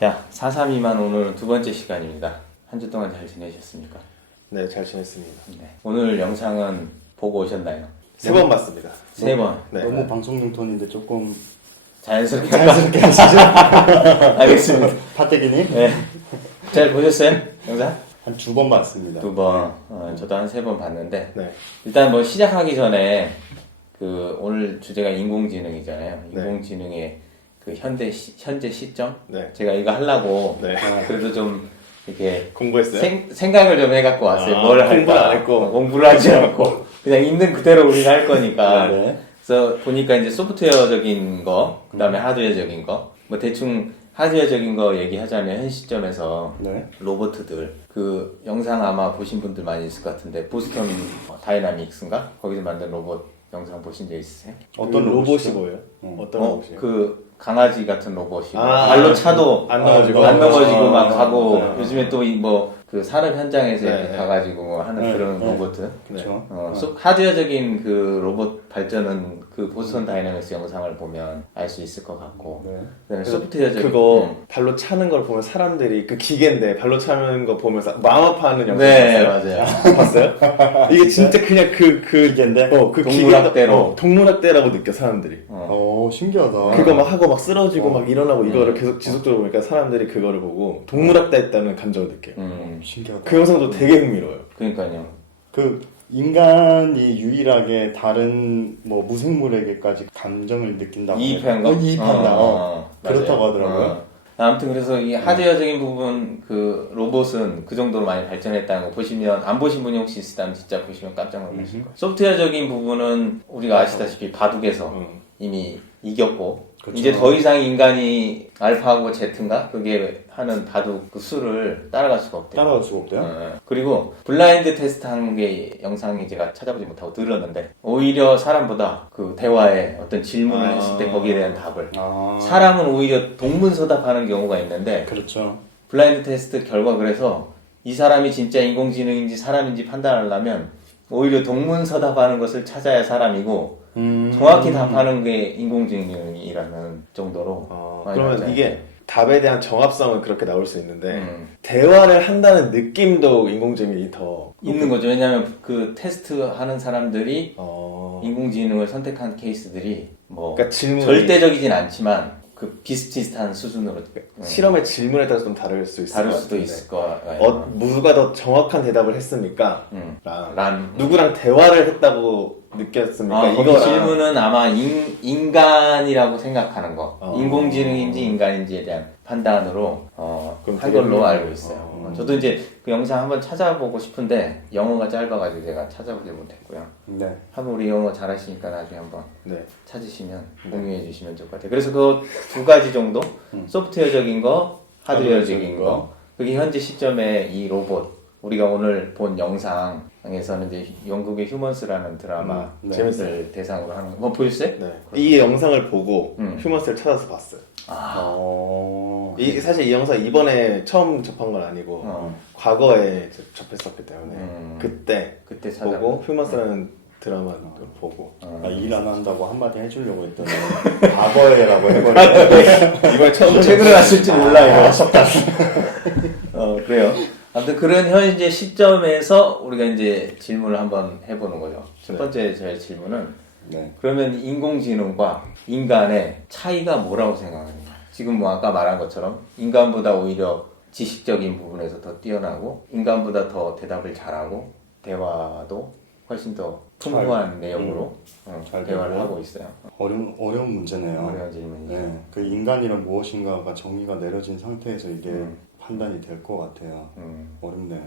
자, 432만 오늘은 두 번째 시간입니다. 한 주 동안 잘 지내셨습니까? 네, 잘 지냈습니다. 네. 오늘 영상은 보고 오셨나요? 3번 봤습니다. 3번. 네. 너무 방송용 톤인데 조금 자연스럽게 자연스럽게 하시죠. 알겠습니다. 파태기님 네. 잘 보셨어요? 영상? 한 2번 봤습니다. 2번. 저도 한 3번 봤는데 네. 일단 뭐 시작하기 전에 그 오늘 주제가 인공지능이잖아요. 네. 인공지능의 그 현재 시점? 네. 제가 이거 하려고 네. 그래도 좀 이렇게 공부했어요? 생각을 좀 해갖고 왔어요. 아, 뭘 할까? 공부를 안 했고. 공부를 하지 않고 그냥 있는 그대로 우리가 할 거니까. 네. 그래서 보니까 이제 소프트웨어적인 거, 그다음에 하드웨어적인 거, 뭐 대충 하드웨어적인 거 얘기하자면 현 시점에서 네. 로봇들 그 영상 아마 보신 분들 많이 있을 것 같은데 보스턴 다이나믹스인가 거기서 만든 로봇 영상 보신 적 있으세요? 어떤 로봇이 로봇이죠? 뭐예요? 어떤 로봇이요? 그 강아지 같은 로봇이 아, 발로 차도 안 넘어지고. 안 넘어지고 막 아, 가고 아, 요즘에 또 뭐 그 산업 현장에서 네, 이렇게 네. 가가지고 뭐 하는 네, 그런 네. 로봇들. 그렇죠. 하드웨어적인 그 로봇 발전은 그 보스턴 다이나믹스 영상을 보면 알 수 있을 것 같고 네. 그다음에 소프트웨어적인 그거 발로 차는 걸 보면 사람들이 그 기계인데 발로 차는 거 보면서 마음 아파하는 영상 네 봤어요? 맞아요. 봤어요? 이게 진짜 그냥 그 기계인데? 그 동물학대로. 동물학대라고 느껴 사람들이. 신기하다. 그거 막 하고 막 쓰러지고 막 일어나고 이거를 계속 지속적으로 보니까 사람들이 그거를 보고 동물학대했다는 감정을 느껴요. 신기하다. 그 영상도 되게 흥미로워요. 그러니까요. 그 인간이 유일하게 다른 뭐 무생물에게까지 감정을 느낀다고 이입한 거? 이입한다. 그렇다고 맞아요. 하더라고요. 아무튼 그래서 이 하드웨어적인 부분 그 로봇은 그 정도로 많이 발전했다는 거 보시면 안 보신 분이 혹시 있다면 진짜 보시면 깜짝 놀라실 거예요. 소프트웨어적인 부분은 우리가 아시다시피 바둑에서 이미 이겼고 그쵸. 이제 더 이상 인간이 알파하고 제트인가 그게 하는 바둑 그 수를 따라갈 수가 없대요. 따라갈 수가 없대요. 그리고 블라인드 테스트 한 게 영상이 제가 찾아보지 못하고 들었는데 오히려 사람보다 그 대화에 어떤 질문을 했을 때 거기에 대한 답을 사람은 오히려 동문서답하는 경우가 있는데 그렇죠. 블라인드 테스트 결과 그래서 이 사람이 진짜 인공지능인지 사람인지 판단하려면 오히려 동문서답하는 것을 찾아야 사람이고 정확히 답하는 게 인공지능이라는 정도로 많이 그러면 맞아요. 이게 답에 대한 정합성은 그렇게 나올 수 있는데 대화를 한다는 느낌도 인공지능이 더 있는 거죠. 왜냐하면 그 테스트 하는 사람들이 인공지능을 선택한 케이스들이 뭐 그러니까 질문이 절대적이진 않지만 그 비슷비슷한 수준으로 실험의 질문에 따라서 좀 다를 수 있을 다를 것 수도 같은데. 있을 거예요. 누가 더 정확한 대답을 했습니까? 란. 누구랑 대화를 했다고 느꼈습니까? 거기 이거랑 질문은 아마 인간이라고 생각하는 거, 어. 인공지능인지 인간인지에 대한 판단으로 그럼 한 되게 걸로 알고 흥미로워요. 있어요. 저도 이제 그 영상 한번 찾아보고 싶은데 영어가 짧아가지고 제가 찾아보지 못했고요. 네. 한번 우리 영어 잘하시니까 나중에 한번 네. 찾으시면 공유해 주시면 좋을 것 같아요. 그래서 그 두 가지 정도 소프트웨어적인 거, 하드웨어적인 거. 그게 현재 시점에 이 로봇 우리가 오늘 본 영상에서는 이제 영국의 휴먼스라는 드라마 네. 재밌을 대상으로 하는 거. 뭐 보셨어요? 네. 이 영상을 보고 휴먼스를 찾아서 봤어요. 사실 이 영상 이번에 처음 접한 건 아니고 과거에 접했었기 때문에 그때 찾아보고. 보고 휴먼스라는 드라마를 보고 일 안 한다고 한마디 해주려고 했더니 과거에라고 해버리네. 이번에 처음 최근에 왔을지 몰라 이거. 그래요. 아무튼 그런 현재 시점에서 우리가 이제 질문을 한번 해보는 거죠. 첫 번째 제 질문은 네. 그러면 인공지능과 인간의 차이가 뭐라고 생각하는가? 지금 뭐 아까 말한 것처럼 인간보다 오히려 지식적인 부분에서 더 뛰어나고 인간보다 더 대답을 잘하고 대화도 훨씬 더 풍부한 내용으로 잘 대화를 되고. 하고 있어요. 어려운 문제네요. 어려운 질문이죠. 네. 그 인간이란 무엇인가가 정의가 내려진 상태에서 이게 판단이 될 것 같아요. 어렵네요.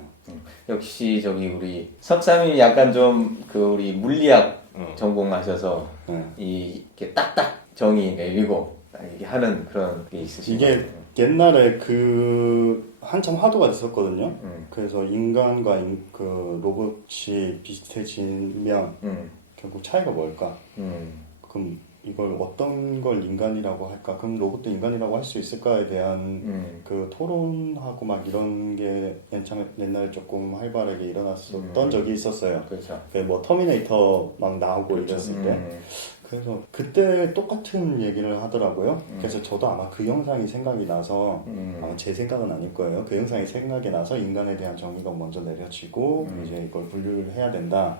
역시 저기 우리 석사님이 약간 좀 그 우리 물리학 전공하셔서 네. 이렇게 딱딱 정의 내리고 이렇게 하는 그런 게 있으신 것 이게 같아요. 옛날에 그 한참 화두가 있었거든요. 그래서 인간과 그 로봇이 비슷해지면 결국 차이가 뭘까? 그럼 이걸 어떤 걸 인간이라고 할까? 그럼 로봇도 인간이라고 할 수 있을까에 대한 그 토론하고 막 이런 게 옛날에 조금 활발하게 일어났었던 적이 있었어요. 그렇죠. 뭐 터미네이터 막 나오고 이랬을 때 그래서 그때 똑같은 얘기를 하더라고요. 그래서 저도 아마 그 영상이 생각이 나서 아마 제 생각은 아닐 거예요. 그 영상이 생각이 나서 인간에 대한 정의가 먼저 내려지고 이제 이걸 분류를 해야 된다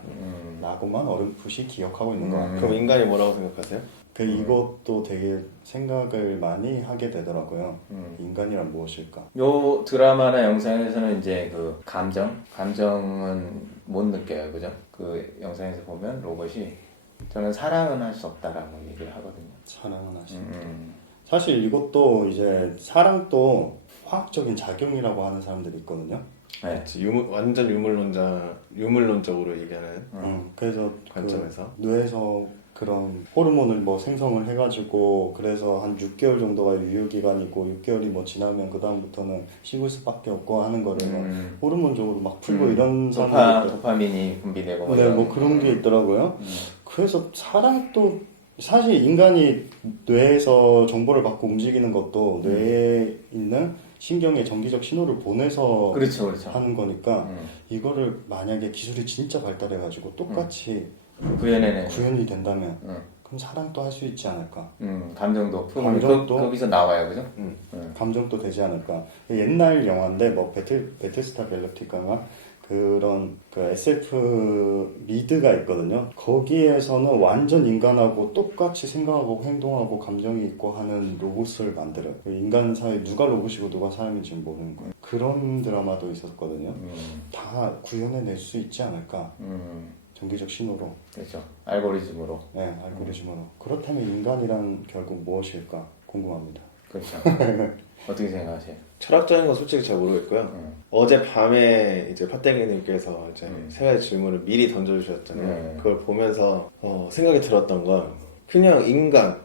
라고만 어렴풋이 기억하고 있는 것 같아요. 그럼 인간이 뭐라고 생각하세요? 그 이것도 되게 생각을 많이 하게 되더라고요. 인간이란 무엇일까? 요 드라마나 영상에서는 이제 그 감정은 못 느껴요, 그죠? 그 영상에서 보면 로봇이 저는 사랑은 할 수 없다라고 얘기를 하거든요. 사랑은 하시. 사실 이것도 이제 사랑도 화학적인 작용이라고 하는 사람들이 있거든요. 네. 완전 유물론적으로 얘기하는 그래서 관점에서 그 뇌에서 그런 호르몬을 뭐 생성을 해가지고 그래서 한 6개월 정도가 유효기간이고 6개월이 뭐 지나면 그 다음부터는 씹을 수밖에 없고 하는 거를 막 호르몬적으로 막 풀고 이런 사람들이 도파민이 분비되고 뭐 네, 이런 뭐 그런 게 있더라고요. 그래서 사랑도 사실 인간이 뇌에서 정보를 받고 움직이는 것도 뇌에 있는 신경의 정기적 신호를 보내서 그렇죠. 하는 거니까 이거를 만약에 기술이 진짜 발달해가지고 똑같이 구현이 된다면 그럼 사랑도 할 수 있지 않을까? 감정도 감정도 거기서 나와요, 그죠? 감정도 되지 않을까? 옛날 영화인데 뭐 배틀스타 갤럭티카가 그런 그 SF 미드가 있거든요. 거기에서는 완전 인간하고 똑같이 생각하고 행동하고 감정이 있고 하는 로봇을 만들어요. 인간 사회 누가 로봇이고 누가 사람인지 모르는 거예요. 그런 드라마도 있었거든요. 다 구현해낼 수 있지 않을까? 정기적 신호로. 그렇죠. 알고리즘으로. 네, 알고리즘으로. 그렇다면 인간이란 결국 무엇일까 궁금합니다. 그렇죠. 어떻게 생각하세요? 철학적인 건 솔직히 잘 모르겠고요. 어제 밤에 이제 파떼기님께서 이제 세 가지 질문을 미리 던져주셨잖아요. 그걸 보면서 생각이 들었던 건 그냥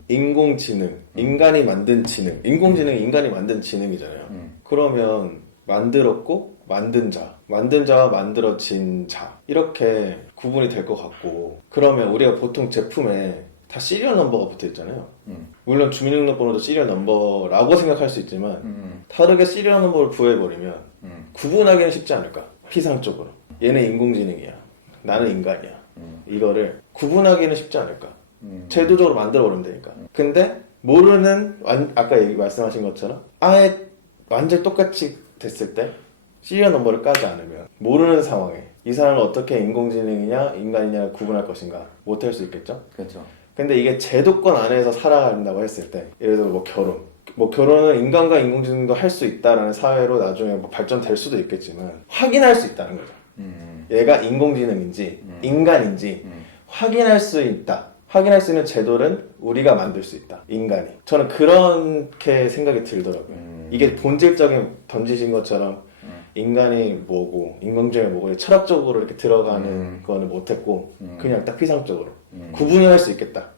인공지능, 인간이 만든 지능, 인공지능이 인간이 만든 지능이잖아요. 그러면 만들었고 만든 자와 만들어진 자 이렇게 구분이 될 것 같고 그러면 우리가 보통 제품에 다 시리얼 넘버가 붙어 있잖아요. 물론 주민등록번호도 시리얼 넘버라고 생각할 수 있지만 다르게 시리얼 넘버를 부여해버리면 구분하기는 쉽지 않을까? 피상적으로 얘는 인공지능이야 나는 인간이야 이거를 구분하기는 쉽지 않을까? 제도적으로 만들어버리면 되니까. 근데 모르는 아까 말씀하신 것처럼 아예 완전 똑같이 됐을 때 시리얼 넘버를 까지 않으면 모르는 상황에 이 사람을 어떻게 인공지능이냐 인간이냐 구분할 것인가 못할 수 있겠죠? 그렇죠. 근데 이게 제도권 안에서 살아간다고 했을 때 예를 들어 뭐 결혼은 인간과 인공지능도 할 수 있다라는 사회로 나중에 뭐 발전될 수도 있겠지만 확인할 수 있다는 거죠. 얘가 인공지능인지 인간인지 확인할 수 있다. 확인할 수 있는 제도를 우리가 만들 수 있다. 인간이. 저는 그렇게 생각이 들더라고요. 이게 본질적인 던지신 것처럼 인간이 뭐고 인공지능이 뭐고 철학적으로 이렇게 들어가는 거는 못했고 그냥 딱 피상적으로 구분을 할 수 있겠다.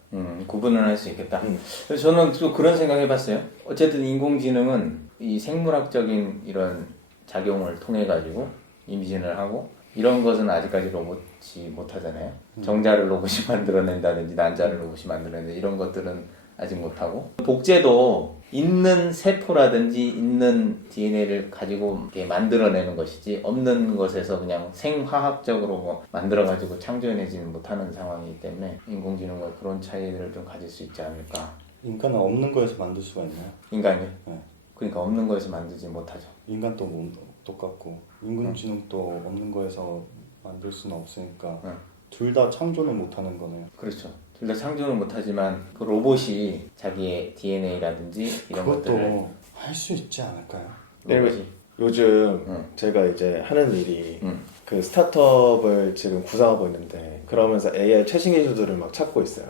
구분을 할 수 있겠다. 그래서 저는 또 그런 생각 해봤어요. 어쨌든 인공지능은 이 생물학적인 이런 작용을 통해 가지고 임신을 하고 이런 것은 아직까지 로봇이 못하잖아요. 정자를 로봇이 만들어낸다든지 난자를 로봇이 만들어낸다든지 이런 것들은 아직 못하고 복제도 있는 세포라든지 있는 DNA를 가지고 이렇게 만들어내는 것이지 없는 것에서 그냥 생화학적으로 뭐 만들어가지고 창조해내지는 못하는 상황이기 때문에 인공지능과 그런 차이를 좀 가질 수 있지 않을까. 인간은 없는 거에서 만들 수가 있나요? 인간이? 네. 그러니까 없는 거에서 만들지 못하죠. 인간도 뭐 똑같고 인공지능도 없는 거에서 만들 수는 없으니까 둘 다 창조는 못하는 거네요. 그렇죠. 둘 다 창조는 못하지만 그 로봇이 자기의 DNA라든지 이런 것들을 그것도 할 수 있지 않을까요? 로봇이 요즘 제가 이제 하는 일이 그 스타트업을 지금 구상하고 있는데 그러면서 AI 최신 기술들을 막 찾고 있어요.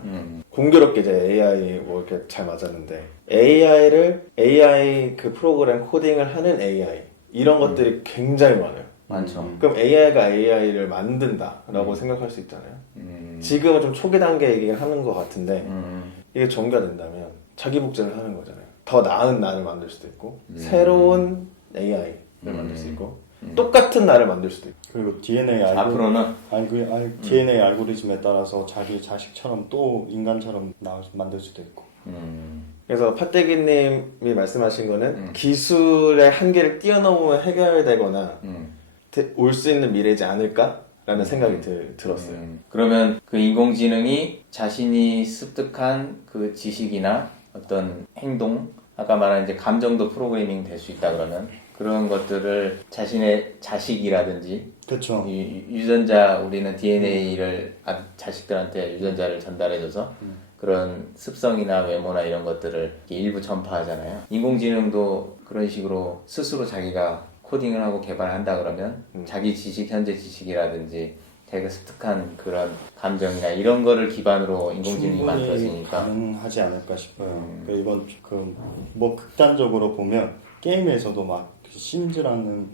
공교롭게 이제 AI 뭐 이렇게 잘 맞았는데 AI 그 프로그램 코딩을 하는 AI 이런 것들이 굉장히 많아요. 많죠. 그럼 AI가 AI를 만든다라고 생각할 수 있잖아요. 지금은 좀 초기 단계이긴 하는 것 같은데 이게 전개된다면 자기 복제를 하는 거잖아요. 더 나은 나를 만들 수도 있고 새로운 AI를 만들 수 있고 똑같은 나를 만들 수도 있고 그리고 DNA 앞으로는 DNA 알고리즘에 따라서 자기 자식처럼 또 인간처럼 만들 수도 있고. 그래서 파떼기님이 말씀하신 거는 기술의 한계를 뛰어넘으면 해결되거나 올 수 있는 미래지 않을까라는 라는 생각이 들었어요. 그러면 그 인공지능이 자신이 습득한 그 지식이나 어떤 행동, 아까 말한 이제 감정도 프로그래밍 될 수 있다 그러면 그런 것들을 자신의 자식이라든지 그렇죠. 유전자 우리는 DNA를 자식들한테 유전자를 전달해줘서 그런 습성이나 외모나 이런 것들을 일부 전파하잖아요. 인공지능도 그런 식으로 스스로 자기가 코딩을 하고 개발한다 그러면 자기 지식, 현재 지식이라든지 자기가 습득한 그런 감정이나 이런 거를 기반으로 인공지능이 충분히 만들어지니까 가능하지 않을까 싶어요. 이건 뭐 극단적으로 보면 게임에서도 막 심즈라는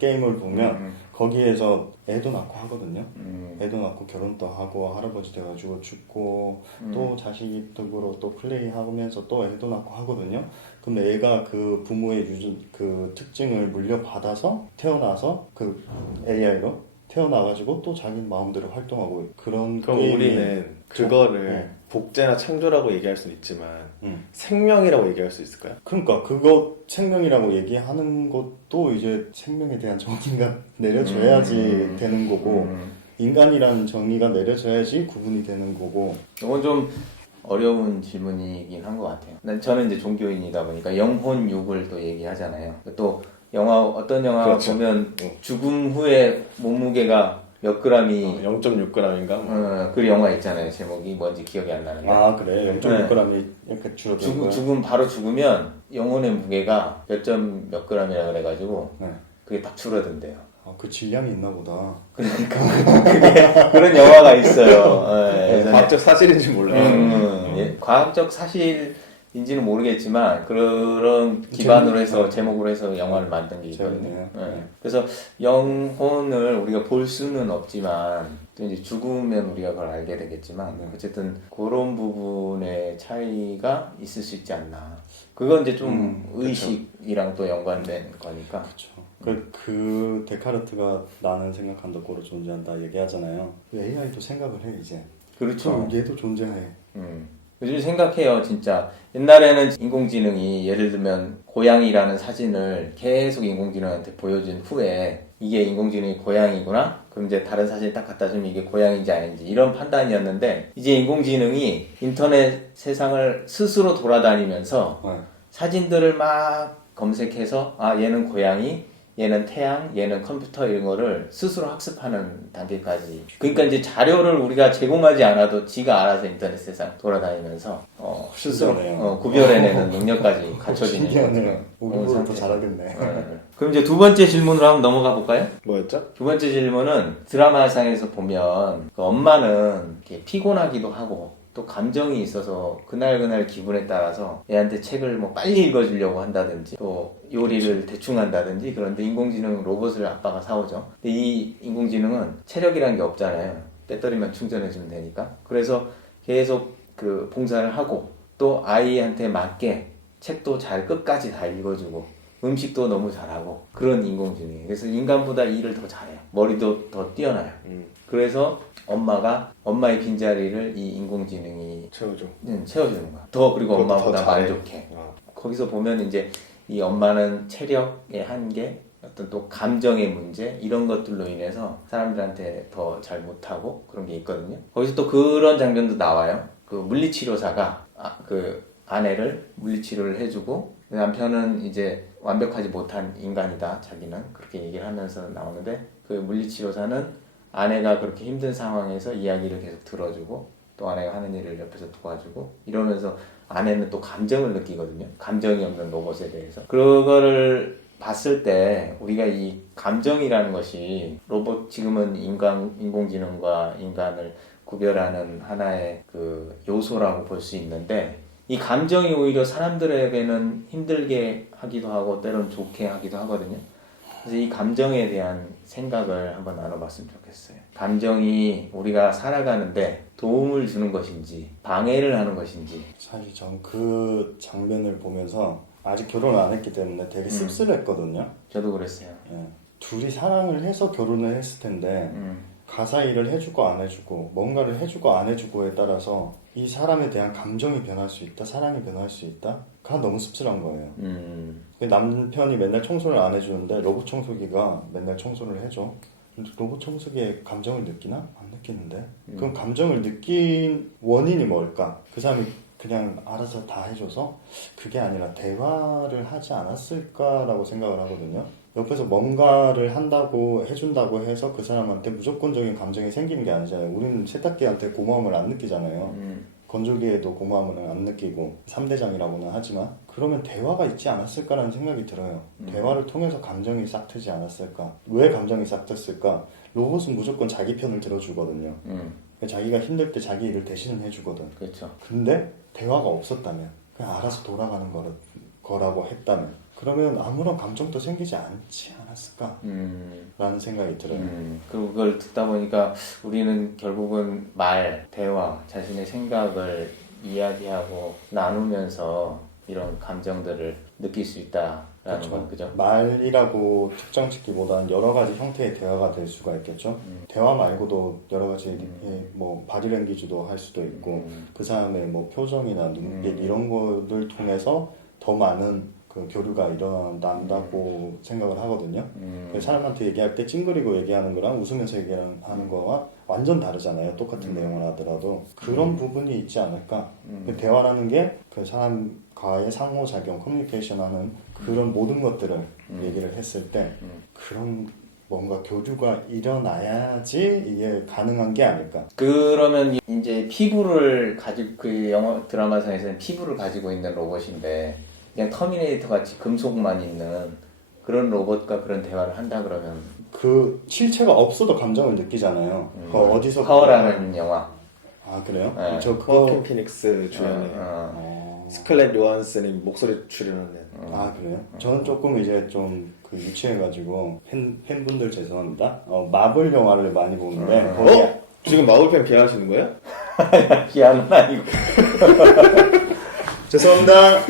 게임을 보면 거기에서 애도 낳고 하거든요. 애도 낳고 결혼도 하고 할아버지 돼가지고 죽고 또 자식이 득으로 또 플레이하면서 또 애도 낳고 하거든요. 그럼 애가 그 부모의 그 특징을 물려받아서 태어나서 그 AI로 태어나가지고 또 자기 마음대로 활동하고 그런 그럼 게임이 우리는 그거를 복제나 창조라고 얘기할 수는 있지만 생명이라고 얘기할 수 있을까요? 그러니까 그거 생명이라고 얘기하는 것도 이제 생명에 대한 정의가 내려져야지 되는 거고 인간이라는 정의가 내려져야지 구분이 되는 거고. 이건 좀 어려운 질문이긴 한 것 같아요. 저는 이제 종교인이다 보니까 영혼육을 또 얘기하잖아요. 또 어떤 영화 그렇죠. 보면 죽음 후에 몸무게가 몇 그램이 0.6g인가? 그 영화 있잖아요. 제목이 뭔지 기억이 안 나는데. 아 그래 0.6g이 이렇게 줄어드는 거야? 바로 죽으면 영혼의 무게가 몇 그램이라 그래가지고 네. 그게 딱 줄어든대요. 아, 그 질량이 있나 보다. 그러니까 그런 영화가 있어요. 예전에. 과학적 사실인지 몰라요. 예, 과학적 사실인지는 모르겠지만 그런 기반으로 해서 제목으로 해서 영화를 만든 게 있거든요. 재밌네요. 예. 그래서 영혼을 우리가 볼 수는 없지만 또 이제 죽으면 우리가 그걸 알게 되겠지만 어쨌든 그런 부분의 차이가 있을 수 있지 않나. 그건 이제 좀 의식이랑 또 연관된 거니까. 그렇죠. 그 데카르트가 나는 생각한다 고로 존재한다 얘기하잖아요. AI도 생각을 해 이제. 그렇죠. 얘도 존재해. 요즘 생각해요, 진짜. 옛날에는 인공지능이 예를 들면 고양이라는 사진을 계속 인공지능한테 보여준 후에 이게 인공지능이 고양이구나? 그럼 이제 다른 사진 딱 갖다 주면 이게 고양이인지 아닌지 이런 판단이었는데 이제 인공지능이 인터넷 세상을 스스로 돌아다니면서 사진들을 막 검색해서 얘는 고양이, 얘는 태양, 얘는 컴퓨터 이런 거를 스스로 학습하는 단계까지. 그러니까 이제 자료를 우리가 제공하지 않아도 지가 알아서 인터넷 세상 돌아다니면서 스스로 구별해내는 능력까지 갖춰지는 신기하네. 우리보다 더 잘하겠네. 그럼 이제 두 번째 질문으로 한번 넘어가 볼까요? 뭐였죠? 두 번째 질문은 드라마상에서 보면 그 엄마는 이렇게 피곤하기도 하고 또 감정이 있어서 그날 기분에 따라서 애한테 책을 뭐 빨리 읽어주려고 한다든지 또 요리를 대충 한다든지 그런데 인공지능 로봇을 아빠가 사오죠. 근데 이 인공지능은 체력이라는 게 없잖아요. 배터리만 충전해주면 되니까. 그래서 계속 그 봉사를 하고 또 아이한테 맞게 책도 잘 끝까지 다 읽어주고 음식도 너무 잘하고 그런 인공지능이에요. 그래서 인간보다 일을 더 잘해요. 머리도 더 뛰어나요. 그래서 엄마의 빈자리를 이 인공지능이 채워주는 거야. 그리고 엄마보다 만족해. 거기서 보면 이제 이 엄마는 체력의 한계, 어떤 또 감정의 문제 이런 것들로 인해서 사람들한테 더 잘 못하고 그런 게 있거든요. 거기서 또 그런 장면도 나와요. 그 물리치료사가 그 아내를 물리치료를 해주고 남편은 이제 완벽하지 못한 인간이다. 자기는 그렇게 얘기를 하면서 나오는데 그 물리치료사는 아내가 그렇게 힘든 상황에서 이야기를 계속 들어주고 또 아내가 하는 일을 옆에서 도와주고 이러면서 아내는 또 감정을 느끼거든요. 감정이 없는 로봇에 대해서. 그거를 봤을 때 우리가 이 감정이라는 것이 로봇 지금은 인공지능과 인간을 구별하는 하나의 그 요소라고 볼 수 있는데 이 감정이 오히려 사람들에게는 힘들게 하기도 하고 때로는 좋게 하기도 하거든요. 그래서 이 감정에 대한 생각을 한번 나눠봤으면 좋겠어요. 감정이 우리가 살아가는데 도움을 주는 것인지 방해를 하는 것인지. 사실 전 그 장면을 보면서 아직 결혼을 안 했기 때문에 되게 씁쓸했거든요. 저도 그랬어요. 예. 둘이 사랑을 해서 결혼을 했을 텐데 가사 일을 해주고 안 해주고 뭔가를 해주고 안 해주고에 따라서 이 사람에 대한 감정이 변할 수 있다, 사랑이 변할 수 있다. 그건 너무 씁쓸한 거예요. 남편이 맨날 청소를 안 해주는데 로봇 청소기가 맨날 청소를 해줘. 로봇 청소기에 감정을 느끼나? 안 느끼는데. 그럼 감정을 느낀 원인이 뭘까? 그 사람이 그냥 알아서 다 해줘서 그게 아니라 대화를 하지 않았을까라고 생각을 하거든요. 옆에서 뭔가를 한다고 해준다고 해서 그 사람한테 무조건적인 감정이 생기는 게 아니잖아요. 우리는 세탁기한테 고마움을 안 느끼잖아요. 건조기에도 고마움을 안 느끼고 3대장이라고는 하지만 그러면 대화가 있지 않았을까라는 생각이 들어요. 대화를 통해서 감정이 싹트지 않았을까? 왜 감정이 싹트을까? 로봇은 무조건 자기 편을 들어주거든요. 자기가 힘들 때 자기 일을 대신은 해주거든. 그렇죠. 근데 대화가 없었다면 그냥 알아서 돌아가는 거라고 했다면 그러면 아무런 감정도 생기지 않지 않았을까? 라는 생각이 들어요. 그리고 그걸 듣다 보니까 우리는 결국은 말, 대화, 자신의 생각을 이야기하고 나누면서 이런 감정들을 느낄 수 있다라는 건 그죠? 말이라고 특정짓기보다는 여러 가지 형태의 대화가 될 수가 있겠죠. 대화 말고도 여러 가지 뭐 바디랭귀지도 할 수도 있고 그 사람의 뭐 표정이나 눈빛 이런 것들 통해서 더 많은 그 교류가 일어난다고 생각을 하거든요. 사람한테 얘기할 때 찡그리고 얘기하는 거랑 웃으면서 얘기하는 거와 완전 다르잖아요. 똑같은 내용을 하더라도 그런 부분이 있지 않을까. 그 대화라는 게 그 사람과의 상호작용, 커뮤니케이션하는 그런 모든 것들을 얘기를 했을 때 그런 뭔가 교류가 일어나야지 이게 가능한 게 아닐까. 그러면 이제 피부를 가지고 그 영화 드라마상에서는 피부를 가지고 있는 로봇인데 그냥 터미네이터 같이 금속만 있는 그런 로봇과 그런 대화를 한다 그러면 그 실체가 없어도 감정을 느끼잖아요. 어디서 파워라는 영화. 아 그래요? 네. 저 호아킨 그거 피닉스 주연의 어. 스칼렛 요한슨이 목소리 출연하는 아 그래요? 저는 조금 이제 좀 그 유치해가지고 팬분들 죄송합니다. 마블 영화를 많이 보는데 거기 지금 마블팬 비하하시는 거예요? 기아는 아니고. 죄송합니다.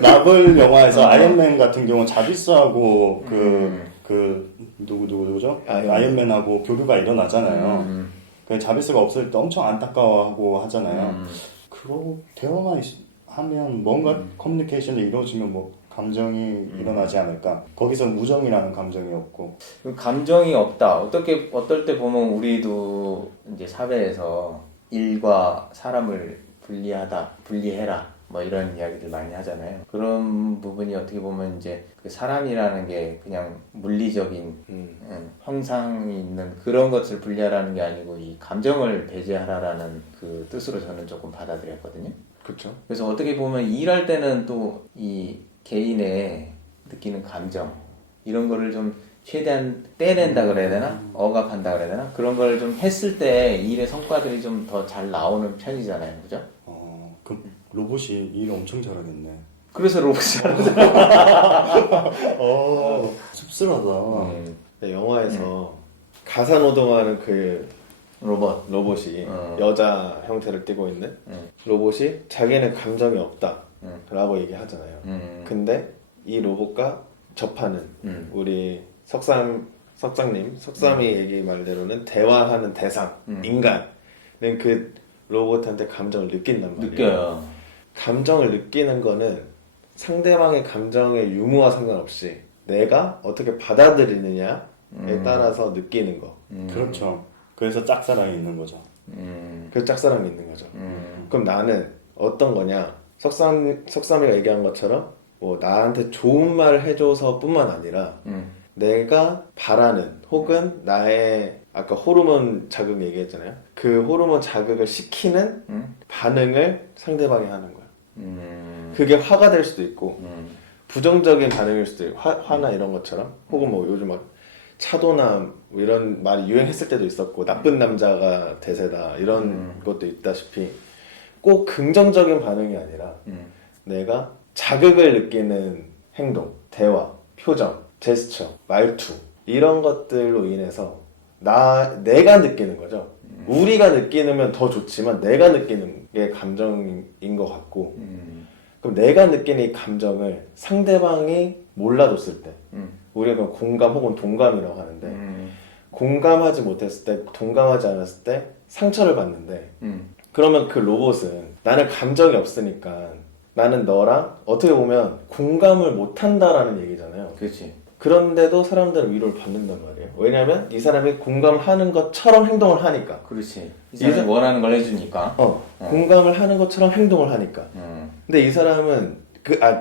마블 영화에서 아이언맨 같은 경우 자비스하고 그 누구죠? 아이언맨하고 교류가 일어나잖아요. 그 자비스가 없을 때 엄청 안타까워하고 하잖아요. 그러고 대화만 하면 뭔가 커뮤니케이션이 이루어지면 뭐 감정이 일어나지 않을까. 거기서 우정이라는 감정이 없고. 그 감정이 없다. 어떨 때 보면 우리도 이제 사회에서 일과 사람을 분리해라. 뭐 이런 이야기들 많이 하잖아요. 그런 부분이 어떻게 보면 이제 그 사람이라는 게 그냥 물리적인 형상이 있는 그런 것을 분리하라는 게 아니고 이 감정을 배제하라라는 그 뜻으로 저는 조금 받아들였거든요. 그렇죠. 그래서 어떻게 보면 일할 때는 또 이 개인의 느끼는 감정 이런 거를 좀 최대한 떼낸다 그래야 되나? 억압한다 그래야 되나? 그런 걸 좀 했을 때 일의 성과들이 좀 더 잘 나오는 편이잖아요. 그죠? 그럼 로봇이 일 엄청 잘하겠네. 그래서 로봇이 잘하잖아. 씁쓸하다. 네, 영화에서 가사노동하는 그 로봇이 여자 형태를 띠고 있는 로봇이 자기는 감정이 없다 라고 얘기하잖아요. 근데 이 로봇과 접하는 우리 석삼이 얘기 말대로는 대화하는 대상 인간은 그 로봇한테 감정을 느낀단 말이에요. 느껴요. 감정을 느끼는 거는 상대방의 감정의 유무와 상관없이 내가 어떻게 받아들이느냐에 따라서 느끼는 거. 그렇죠. 그래서 짝사랑이 있는 거죠. 그래서 짝사랑이 있는 거죠. 그럼 나는 어떤 거냐? 석삼이가 얘기한 것처럼 뭐 나한테 좋은 말을 해줘서 뿐만 아니라 내가 바라는 혹은 나의 아까 호르몬 자극 얘기했잖아요. 그 호르몬 자극을 시키는 반응을 상대방이 하는 거야. 그게 화가 될 수도 있고 부정적인 반응일 수도 있고 화나 이런 것처럼 혹은 뭐 요즘 막 차도남 뭐 이런 말이 유행했을 때도 있었고 나쁜 남자가 대세다 이런 것도 있다시피 꼭 긍정적인 반응이 아니라 내가 자극을 느끼는 행동, 대화, 표정, 제스처, 말투 이런 것들로 인해서 내가 느끼는 거죠. 우리가 느끼면 더 좋지만 내가 느끼는 게 감정인 것 같고 그럼 내가 느끼는 이 감정을 상대방이 몰라줬을 때 우리가 그럼 공감 혹은 동감이라고 하는데 공감하지 못했을 때 동감하지 않았을 때 상처를 받는데 그러면 그 로봇은 나는 감정이 없으니까 나는 너랑 어떻게 보면 공감을 못한다라는 얘기잖아요. 그렇지. 그런데도 사람들은 위로를 받는단 말이에요. 왜냐하면 이 사람이 공감을 하는 것처럼 행동을 하니까. 그렇지. 이 사람이 원하는 걸 해주니까. 공감을 하는 것처럼 행동을 하니까. 근데 이 사람은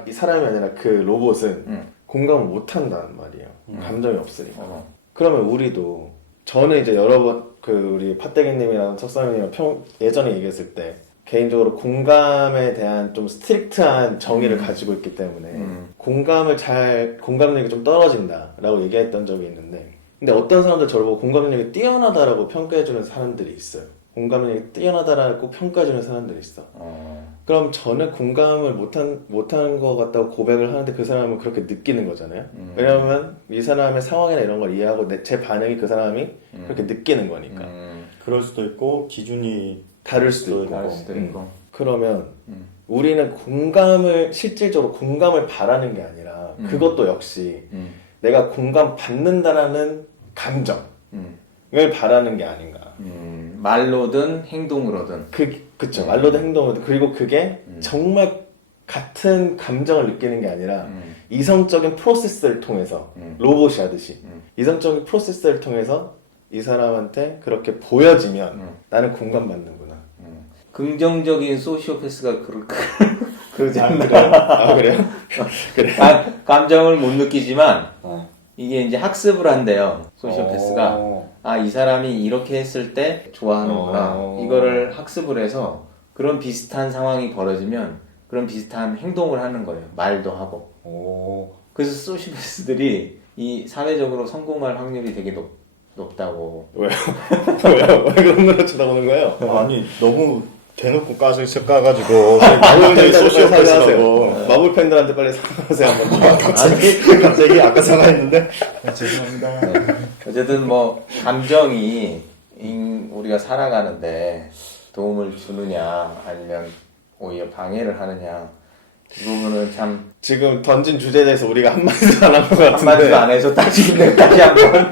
이 사람이 아니라 그 로봇은 공감을 못 한다는 말이에요. 감정이 없으니까. 그러면 우리도 저는 이제 여러 번 우리 팥대기님이랑 석사님이랑 예전에 얘기했을 때 개인적으로 공감에 대한 좀 스트릭트한 정의를 가지고 있기 때문에 공감력이 좀 떨어진다라고 얘기했던 적이 있는데, 근데 어떤 사람들 저를 보고 공감력이 뛰어나다라고 평가해주는 사람들이 있어요. 공감력이 뛰어나다라고 평가해주는 사람들이 있어. 그럼 저는 공감을 못하는 것 같다고 고백을 하는데 그 사람은 그렇게 느끼는 거잖아요. 왜냐하면 이 사람의 상황이나 이런 걸 이해하고 제 반응이 그 사람이 그렇게 느끼는 거니까. 그럴 수도 있고 기준이 다를 수도 있고. 다를 수도 있고. 그러면 우리는 실질적으로 공감을 바라는 게 아니라 그것도 역시 내가 공감받는다라는 감정을 바라는 게 아닌가. 말로든 행동으로든. 그쵸. 말로든 행동으로든. 그리고 그게 정말 같은 감정을 느끼는 게 아니라 이성적인 프로세스를 통해서 로봇이 하듯이 이성적인 프로세스를 통해서 이 사람한테 그렇게 보여지면 나는 공감받는구나. 긍정적인 소시오패스가 그러지 않나요? 그래요? 그래. 감정을 못 느끼지만 이게 이제 학습을 한대요. 소시오패스가. 이 사람이 이렇게 했을 때 좋아하는구나. 이거를 학습을 해서 그런 비슷한 상황이 벌어지면 그런 비슷한 행동을 하는 거예요. 말도 하고. 그래서 소시오패스들이 이 사회적으로 성공할 확률이 되게 높다고. 왜요? 왜 그런 걸 쳐다보는 거예요? 아니 너무 대놓고 까가지고 마블 소시오패스라고. 마블 팬들한테 빨리 사과하세요. 갑자기 아까 사과했는데 죄송합니다. 어쨌든 뭐 감정이 우리가 살아가는데 도움을 주느냐 아니면 오히려 방해를 하느냐, 이 부분은 참 지금 던진 주제에 대해서 우리가 한마디도 안 한 것 같은데. 한마디도 안 해서 따지겠네. 다시 한번.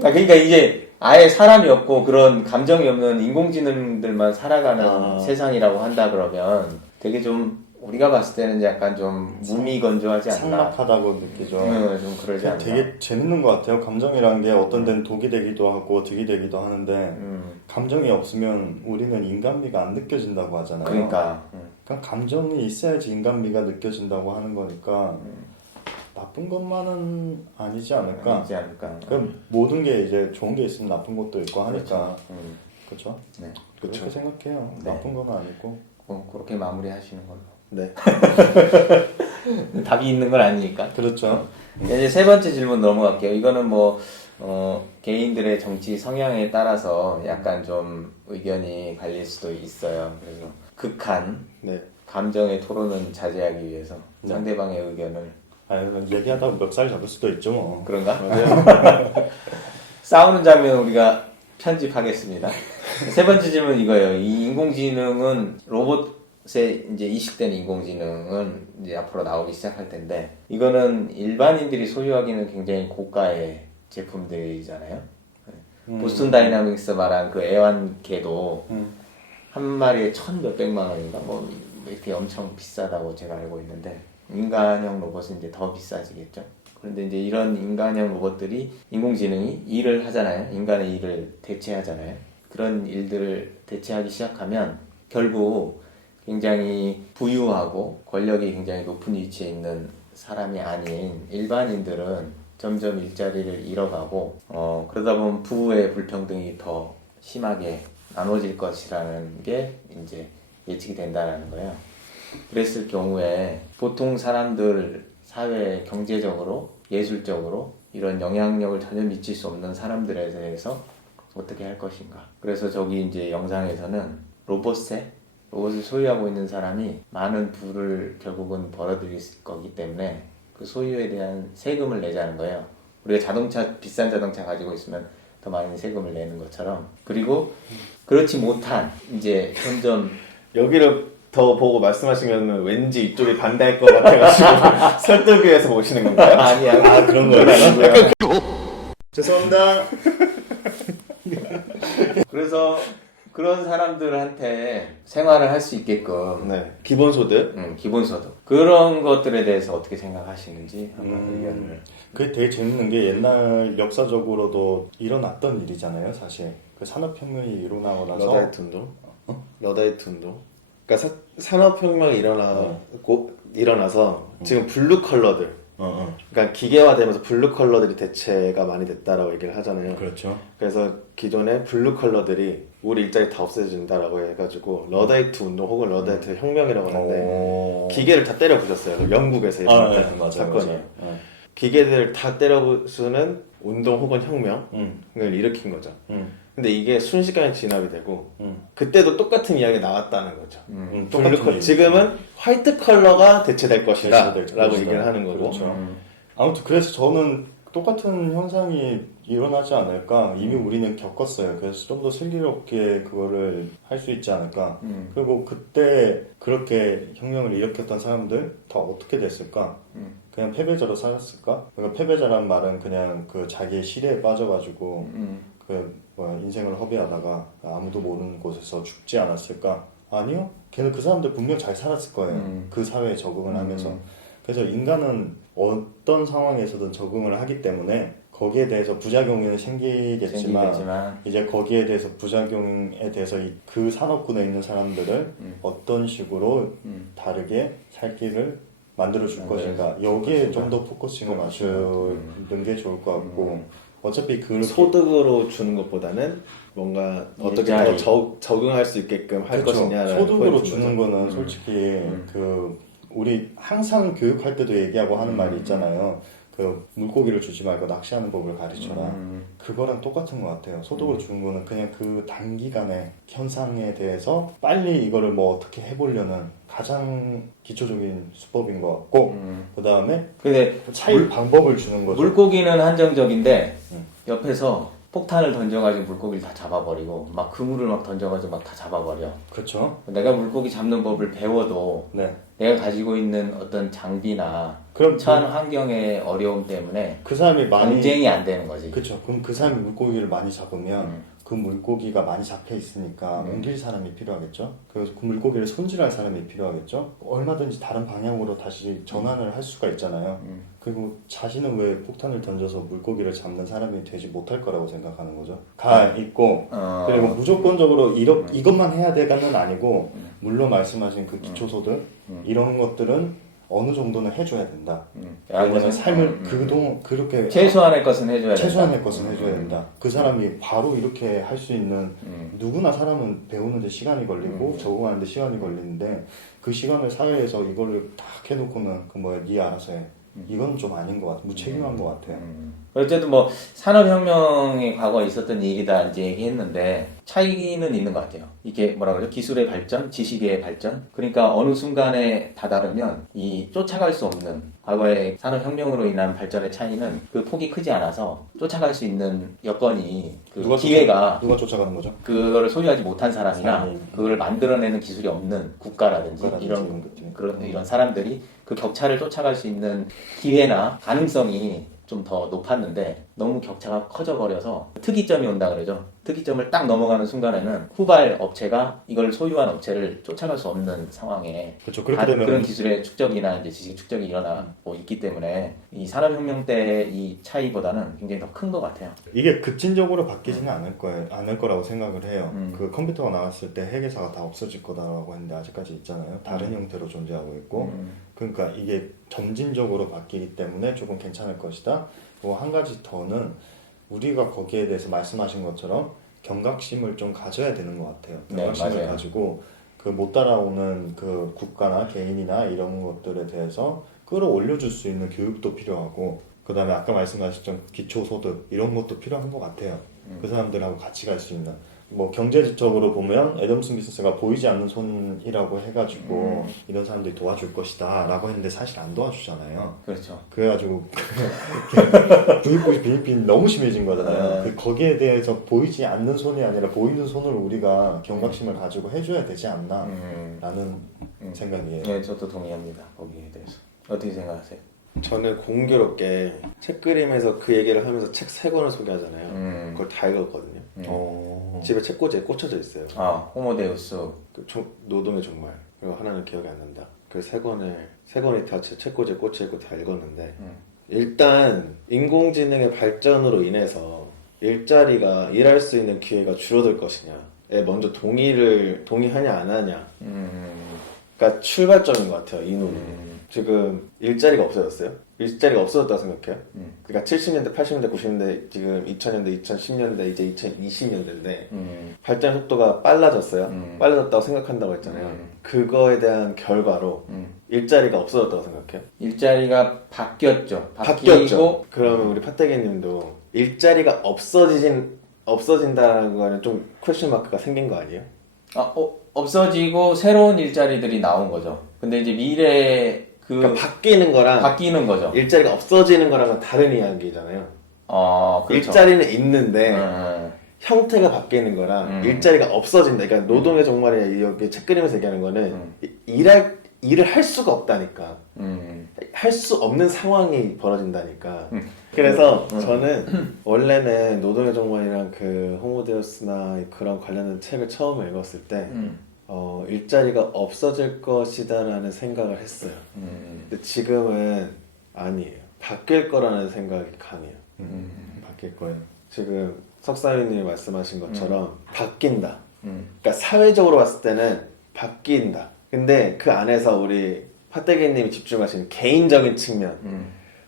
그러니까 이제 아예 사람이 없고 그런 감정이 없는 인공지능들만 살아가는 세상이라고 한다 그러면 되게 좀 우리가 봤을 때는 약간 좀 무미건조하지 않나. 삭막하다고 느끼죠. 좀 그러지 않나. 되게 재밌는 것 같아요. 감정이라는 게 어떤 데는 독이 되기도 하고 득이 되기도 하는데 감정이 없으면 우리는 인간미가 안 느껴진다고 하잖아요. 그러니까 감정이 있어야지 인간미가 느껴진다고 하는 거니까 나쁜 것만은 아니지 않을까. 그럼 모든 게 이제 좋은 게 있으면 나쁜 것도 있고 하니까. 그렇죠? 네. 그렇게 생각해요. 네. 나쁜 건 아니고. 그렇게 마무리하시는 걸로. 네. 답이 있는 건 아니니까. 그렇죠. 이제 세 번째 질문 넘어갈게요. 이거는 개인들의 정치 성향에 따라서 약간 좀 의견이 갈릴 수도 있어요. 그래서 극한 감정의 토론은 자제하기 위해서 상대방의 의견을 얘기하다가 멱살 잡을 수도 있죠 뭐. 그런가? 싸우는 장면 우리가 편집하겠습니다. 세 번째 질문 이거예요. 이 인공지능은 로봇에 이제 이식된 인공지능은 이제 앞으로 나오기 시작할 텐데, 이거는 일반인들이 소유하기는 굉장히 고가의 제품들이잖아요. 보스턴 다이나믹스 말한 그 애완개도 한 마리에 1,몇백만 원인가 뭐 이렇게 엄청 비싸다고 제가 알고 있는데, 인간형 로봇은 이제 더 비싸지겠죠. 그런데 이제 이런 인간형 로봇들이 인공지능이 일을 하잖아요. 인간의 일을 대체하잖아요. 그런 일들을 대체하기 시작하면 결국 굉장히 부유하고 권력이 굉장히 높은 위치에 있는 사람이 아닌 일반인들은 점점 일자리를 잃어가고 그러다 보면 부의 불평등이 더 심하게 나눠질 것이라는 게 이제 예측이 된다는 거예요. 그랬을 경우에 보통 사람들, 사회, 경제적으로, 예술적으로 이런 영향력을 전혀 미칠 수 없는 사람들에 대해서 어떻게 할 것인가. 그래서 저기 이제 영상에서는 로봇을 소유하고 있는 사람이 많은 부를 결국은 벌어들일 거기 때문에 그 소유에 대한 세금을 내자는 거예요. 우리가 비싼 자동차 가지고 있으면 더 많은 세금을 내는 것처럼. 그리고 그렇지 못한 이제 점점 여기를 더 보고 말씀하시면 왠지 이쪽이 반대할 것 같아가지고 설득 위해서 보시는 건가요? 아니야. 그런 거예요? 아니고요. 죄송합니다. 그래서 그런 사람들한테 생활을 할 수 있게끔 네. 기본소득. 기본소득 그런 것들에 대해서 어떻게 생각하시는지 한번 의견을. 그게 되게 재밌는 게 옛날 역사적으로도 일어났던 일이잖아요, 사실. 그 산업혁명이 일어나고 나서 러다이트 운동. 러다이트 운동. 그러니까 산업혁명이 일어나서 지금 블루 컬러들. 그러니까 기계화되면서 블루 컬러들이 대체가 많이 됐다라고 얘기를 하잖아요. 그렇죠. 그래서 기존의 블루 컬러들이 우리 일자리 다 없애진다라고 해가지고 러다이트 운동 혹은 러다이트 혁명이라고 하는데 기계를 다 때려 부셨어요. 영국에서 일어났던 맞아요, 사건이. 맞아요. 기계들을 다 때려 부수는 운동 혹은 혁명을 일으킨 거죠. 근데 이게 순식간에 진압이 되고 그때도 똑같은 이야기가 나왔다는 거죠. 블루 컬러. 지금은 화이트 컬러가 대체될 것이다 라고 얘기를 하는 거고. 그렇죠. 아무튼 그래서 저는 똑같은 현상이 일어나지 않을까. 이미 우리는 겪었어요. 그래서 좀 더 슬기롭게 그거를 할 수 있지 않을까. 그리고 그때 그렇게 혁명을 일으켰던 사람들 다 어떻게 됐을까? 그냥 패배자로 살았을까? 그러니까 패배자란 말은 그냥 그 자기의 시대에 빠져가지고 인생을 허비하다가 아무도 모르는 곳에서 죽지 않았을까? 아니요. 걔는 그 사람들 분명 잘 살았을 거예요. 그 사회에 적응을 하면서. 그래서 인간은 어떤 상황에서든 적응을 하기 때문에 거기에 대해서 부작용은 생기겠지만 이제 거기에 대해서 부작용에 대해서 그 산업군에 있는 사람들을 어떤 식으로 다르게 살 길을 만들어 줄 것인가. 여기에 좀 더 포커싱을 맞추는 게 좋을 것 같고 어차피 그 소득으로 주는 것보다는 뭔가 어떻게 더 적응할 수 있게끔 할 그렇죠. 것이냐라는 소득으로 주는 거는 솔직히 우리 항상 교육할 때도 얘기하고 하는 말이 있잖아요. 그 물고기를 주지 말고 낚시하는 법을 가르쳐라. 그거랑 똑같은 것 같아요. 소득으로 주는 거는 그냥 그 단기간의 현상에 대해서 빨리 이거를 뭐 어떻게 해보려는 가장 기초적인 수법인 것 같고 그 다음에 근데 방법을 주는 거죠. 물고기는 한정적인데 옆에서 폭탄을 던져가지고 물고기를 다 잡아버리고 막 그물을 막 던져가지고 막 다 잡아버려. 그렇죠. 내가 물고기 잡는 법을 배워도 내가 가지고 있는 어떤 장비나 그럼 처한 환경의 어려움 때문에 그 사람이 많이 경쟁이 안 되는 거지. 그렇죠. 그럼 그 사람이 물고기를 많이 잡으면 그 물고기가 많이 잡혀 있으니까 옮길 사람이 필요하겠죠. 그래서 그 물고기를 손질할 사람이 필요하겠죠. 얼마든지 다른 방향으로 다시 전환을 할 수가 있잖아요. 그리고 자신은 왜 폭탄을 던져서 물고기를 잡는 사람이 되지 못할 거라고 생각하는 거죠. 가 있고 그리고 무조건적으로 이것만 해야 되가는 아니고 물론 말씀하신 그 기초소득 이런 것들은 어느 정도는 해줘야 된다. 왜냐면 삶을 그렇게 최소한의 것은 해줘야 된다. 최소한의 것은 해줘야 된다. 그 사람이 바로 이렇게 할 수 있는 누구나 사람은 배우는데 시간이 걸리고 적응하는데 시간이 걸리는데 그 시간을 사회에서 이거를 딱 해놓고는 네 알아서 해. 이건 좀 아닌 것 같아. 무책임한 것 같아요. 어쨌든 뭐 산업혁명이 과거에 있었던 일이다 이제 얘기했는데 차이는 있는 것 같아요. 이게 뭐라 그러죠? 기술의 발전, 지식의 발전. 그러니까 어느 순간에 다다르면 이 쫓아갈 수 없는 과거의 산업혁명으로 인한 발전의 차이는 그 폭이 크지 않아서 쫓아갈 수 있는 여건이 기회가 누가 쫓아가는 거죠? 그거를 소유하지 못한 사람이나 그걸 만들어내는 기술이 없는 국가라든지 이런 사람들이 그 격차를 쫓아갈 수 있는 기회나 가능성이 좀 더 높았는데 너무 격차가 커져버려서 특이점이 온다 그러죠. 특이점을 딱 넘어가는 순간에는 후발 업체가 이걸 소유한 업체를 쫓아갈 수 없는 상황에 그렇죠. 그렇게 되면 그런 기술의 축적이나 이제 지식 축적이 일어나고 있기 때문에 이 산업혁명 때 이 차이보다는 굉장히 더 큰 것 같아요. 이게 급진적으로 바뀌지는 않을 거라고 생각을 해요. 그 컴퓨터가 나왔을 때 회계사가 다 없어질 거다라고 했는데 아직까지 있잖아요. 다른 형태로 존재하고 있고 그러니까 이게 점진적으로 바뀌기 때문에 조금 괜찮을 것이다. 그리고 한 가지 더는 우리가 거기에 대해서 말씀하신 것처럼 경각심을 좀 가져야 되는 것 같아요. 경각심을 가지고 그 못 따라오는 그 국가나 개인이나 이런 것들에 대해서 끌어올려줄 수 있는 교육도 필요하고 그 다음에 아까 말씀하셨던 기초소득 이런 것도 필요한 것 같아요. 그 사람들하고 같이 갈 수 있는 뭐 경제적으로 보면 애덤 스미스가 보이지 않는 손이라고 해가지고 이런 사람들이 도와줄 것이다 라고 했는데 사실 안 도와주잖아요. 그렇죠. 그래가지고 부익부익 빈익빈 너무 심해진 거잖아요. 거기에 대해서 보이지 않는 손이 아니라 보이는 손을 우리가 경각심을 가지고 해줘야 되지 않나 라는 생각이에요. 네, 저도 동의합니다. 거기에 대해서. 어떻게 생각하세요? 저는 공교롭게 책그림에서 그 얘기를 하면서 책 3권을 소개하잖아요. 그걸 다 읽었거든요. 집에 책꽂이에 꽂혀져 있어요. 아, 호모데우스. 노동의 종말. 그리고 하나는 기억이 안 난다. 그 세 권이 다 제 책꽂이에 꽂혀 있고 다 읽었는데 일단 인공지능의 발전으로 인해서 일자리가 일할 수 있는 기회가 줄어들 것이냐에 먼저 동의하냐 안 하냐. 그러니까 출발점인 것 같아요. 이 논의는. 지금 일자리가 없어졌어요. 일자리가 없어졌다고 생각해요. 그러니까 70년대, 80년대, 90년대, 지금 2000년대, 2010년대, 이제 2020년대인데 발전 속도가 빨라졌어요. 빨라졌다고 생각한다고 했잖아요. 그거에 대한 결과로 일자리가 없어졌다고 생각해요. 일자리가 바뀌었죠. 바뀌었죠. 그러면 우리 파태기님도 일자리가 없어진다는 거는 좀 퀘스천 마크가 생긴 거 아니에요? 없어지고 새로운 일자리들이 나온 거죠. 근데 이제 미래 그러니까 바뀌는 거죠. 일자리가 없어지는 거랑은 다른 이야기잖아요. 그렇죠. 일자리는 있는데 형태가 바뀌는 거랑 일자리가 없어진다. 그러니까 노동의 종말이 여기 책 그리면서 얘기하는 거는 일을 할 수가 없다니까. 할 수 없는 상황이 벌어진다니까. 그래서 저는 원래는 노동의 종말이랑 그 호모데우스나 그런 관련된 책을 처음 읽었을 때 일자리가 없어질 것이다라는 생각을 했어요. 근데 지금은 아니에요. 바뀔 거라는 생각이 강해요. 바뀔 거예요. 지금 석사님이 말씀하신 것처럼 바뀐다. 그러니까 사회적으로 봤을 때는 바뀐다. 근데 그 안에서 우리 파떼기님이 집중하시는 개인적인 측면,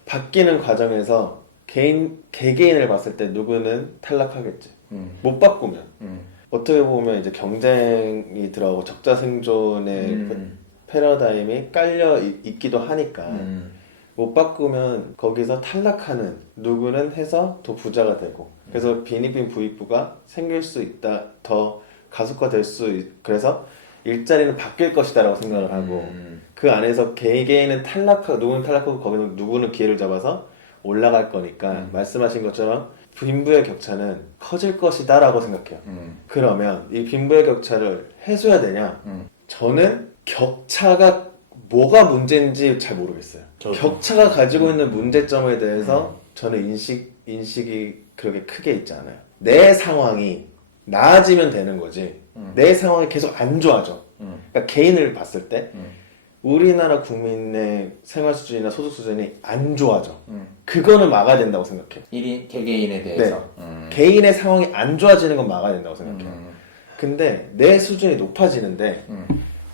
바뀌는 과정에서 개개인을 봤을 때 누구는 탈락하겠지. 못 바꾸면. 어떻게 보면 이제 경쟁이 들어가고 적자 생존의 패러다임이 깔려 있기도 하니까 못 바꾸면 거기서 탈락하는 누구는 해서 더 부자가 되고 그래서 빈익빈 부익부가 생길 수 있다. 더 가속화될 그래서 일자리는 바뀔 것이다라고 생각을 하고 그 안에서 개개인은 누구는 탈락하고 거기서 누구는 기회를 잡아서 올라갈 거니까 말씀하신 것처럼 빈부의 격차는 커질 것이다 라고 생각해요. 그러면 이 빈부의 격차를 해소해야 되냐? 저는 격차가 뭐가 문제인지 잘 모르겠어요. 격차가 가지고 있는 문제점에 대해서 저는 인식이 그렇게 크게 있지 않아요. 내 상황이 나아지면 되는 거지 내 상황이 계속 안 좋아져. 그러니까 개인을 봤을 때 우리나라 국민의 생활 수준이나 소득 수준이 안 좋아져. 그거는 막아야 된다고 생각해요. 개개인에 대해서. 개인의 상황이 안 좋아지는 건 막아야 된다고 생각해요. 근데 내 수준이 높아지는데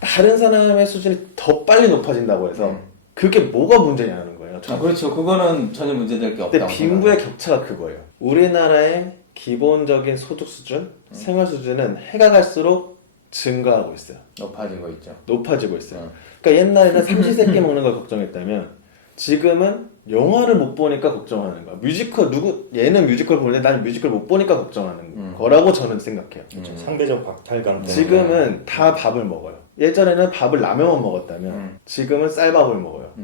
다른 사람의 수준이 더 빨리 높아진다고 해서 그게 뭐가 문제냐는 거예요. 그렇죠. 그거는 전혀 문제될 게 없다고. 근데 빈부의 격차가 그거예요. 우리나라의 기본적인 소득 수준, 생활 수준은 해가 갈수록 증가하고 있어요. 높아지고 있어요. 그러니까 옛날에는 삼시세끼 먹는 걸 걱정했다면 지금은 영화를 못 보니까 걱정하는 거야. 얘는 뮤지컬 보는데 난 뮤지컬 못 보니까 걱정하는 거라고 저는 생각해요. 상대적 박탈감 때문에. 지금은 다 밥을 먹어요. 예전에는 밥을 라면만 먹었다면 지금은 쌀밥을 먹어요.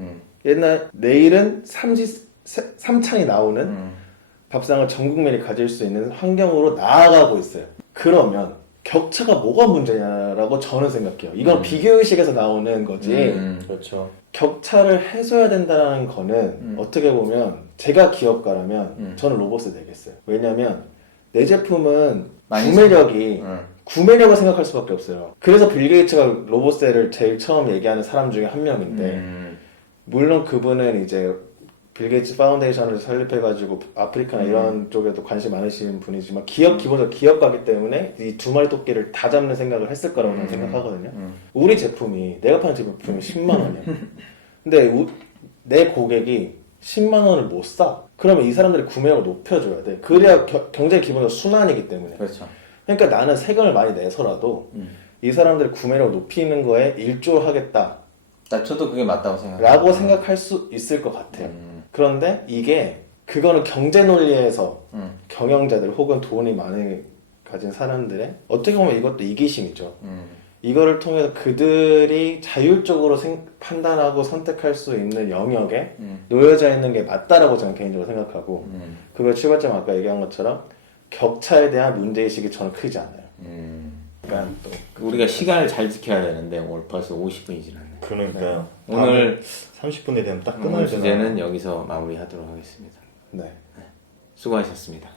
내일은 삼찬이 나오는 밥상을 전 국민이 가질 수 있는 환경으로 나아가고 있어요. 그러면 격차가 뭐가 문제냐라고 저는 생각해요. 이건 비교의식에서 나오는 거지. 그렇죠. 격차를 해소해야 된다는 거는 어떻게 보면 제가 기업가라면 저는 로봇을 내겠어요. 왜냐면 내 제품은 구매력을 생각할 수밖에 없어요. 그래서 빌 게이츠가 로봇셀을 제일 처음 얘기하는 사람 중에 한 명인데 물론 그분은 이제 빌 게이츠 파운데이션을 설립해가지고 아프리카나 이런 쪽에도 관심 많으신 분이지만 기본적으로 기업가기 때문에 이 두 마리 토끼를 다 잡는 생각을 했을 거라고 저는 생각하거든요. 우리 제품이 내가 파는 제품이 10만 원이야. 근데 내 고객이 10만 원을 못 사. 그러면 이 사람들이 구매력을 높여줘야 돼. 그래야 경쟁 기본적으로 순환이기 때문에. 그렇죠. 그러니까 나는 세금을 많이 내서라도 이 사람들의 구매력을 높이는 거에 일조하겠다. 저도 그게 맞다고 생각해요. 라고 생각할 수 있을 것 같아요. 그런데 그거는 경제 논리에서 경영자들 혹은 돈이 많이 가진 사람들의 어떻게 보면 이것도 이기심이죠. 이거를 통해서 그들이 자율적으로 판단하고 선택할 수 있는 영역에 놓여져 있는 게 맞다라고 저는 개인적으로 생각하고 그걸 출발점 아까 얘기한 것처럼 격차에 대한 문제의식이 저는 크지 않아요. 그러니까 또 우리가 시간을 잘 지켜야 되는데 오늘 벌써 50분이 지났네요. 그러니까요. 오늘 30분에 되면 딱 오늘 끊어야 되나? 주제는 여기서 마무리하도록 하겠습니다. 네. 수고하셨습니다.